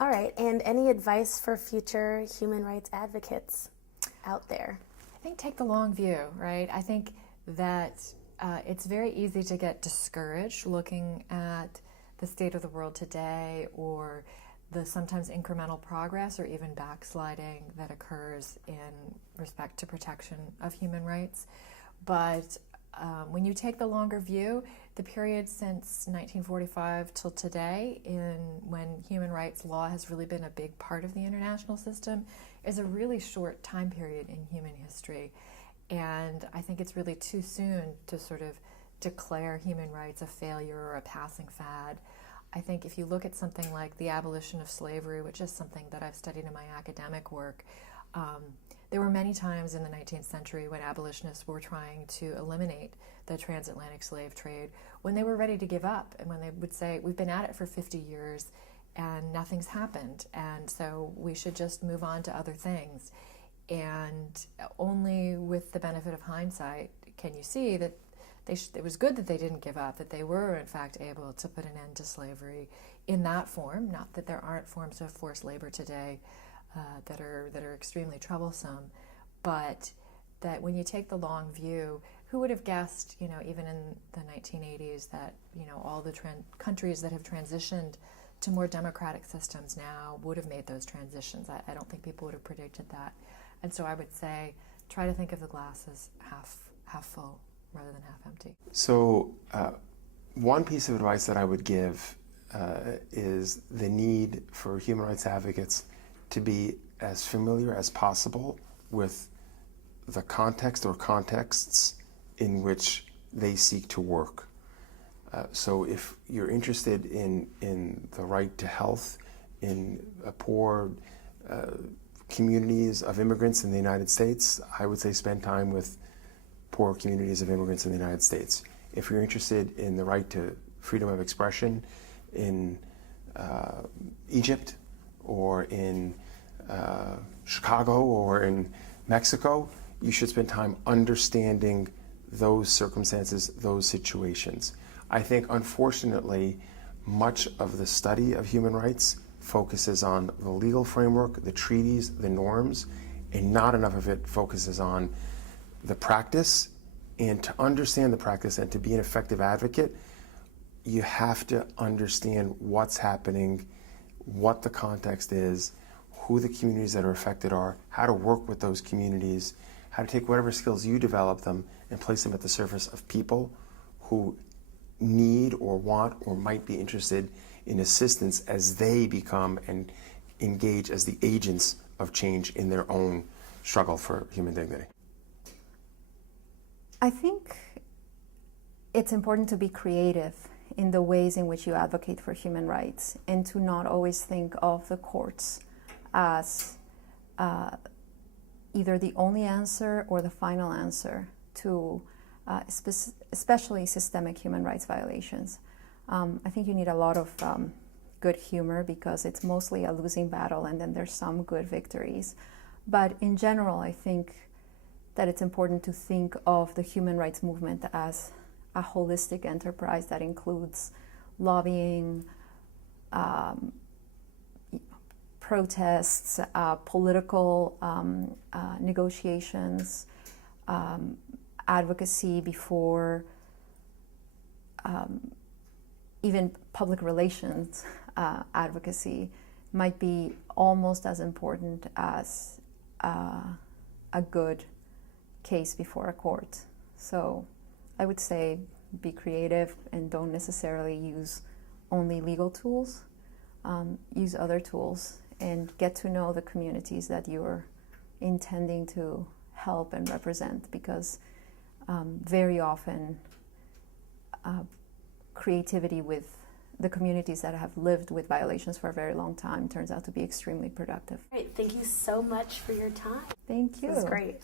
All right, and any advice for future human rights advocates out there? I think take the long view, right? I think that it's very easy to get discouraged looking at the state of the world today, or the sometimes incremental progress or even backsliding that occurs in respect to protection of human rights. But when you take the longer view, the period since 1945 till today, when human rights law has really been a big part of the international system, is a really short time period in human history. And I think it's really too soon to sort of declare human rights a failure or a passing fad. I think if you look at something like the abolition of slavery, which is something that I've studied in my academic work, there were many times in the 19th century when abolitionists were trying to eliminate the transatlantic slave trade, when they were ready to give up, and when they would say, we've been at it for 50 years and nothing's happened, and so we should just move on to other things. And only with the benefit of hindsight can you see that it was good that they didn't give up, that they were in fact able to put an end to slavery in that form. Not that there aren't forms of forced labor today that are extremely troublesome, but that when you take the long view, who would have guessed, even in the 1980s, that all the countries that have transitioned to more democratic systems now would have made those transitions. I don't think people would have predicted that. And so I would say, try to think of the glass as half full rather than half empty. So one piece of advice that I would give is the need for human rights advocates to be as familiar as possible with the context or contexts in which they seek to work. So if you're interested in the right to health in poor communities of immigrants in the United States, I would say spend time with poor communities of immigrants in the United States. If you're interested in the right to freedom of expression in Egypt or in Chicago or in Mexico, you should spend time understanding those circumstances, those situations. I think, unfortunately, much of the study of human rights focuses on the legal framework, the treaties, the norms, and not enough of it focuses on the practice. And to understand the practice and to be an effective advocate, you have to understand what's happening, what the context is, who the communities that are affected are, how to work with those communities, how to take whatever skills you develop them and place them at the surface of people who need or want or might be interested in assistance as they become and engage as the agents of change in their own struggle for human dignity. I think it's important to be creative in the ways in which you advocate for human rights, and to not always think of the courts as either the only answer or the final answer to especially systemic human rights violations. I think you need a lot of good humor, because it's mostly a losing battle, and then there's some good victories. But in general, I think that it's important to think of the human rights movement as a holistic enterprise that includes lobbying, protests, political negotiations, advocacy before even public relations advocacy might be almost as important as a good case before a court. So I would say be creative and don't necessarily use only legal tools. Use other tools and get to know the communities that you're intending to help and represent, because very often creativity with the communities that have lived with violations for a very long time turns out to be extremely productive. Great. Thank you so much for your time. Thank you. This was great.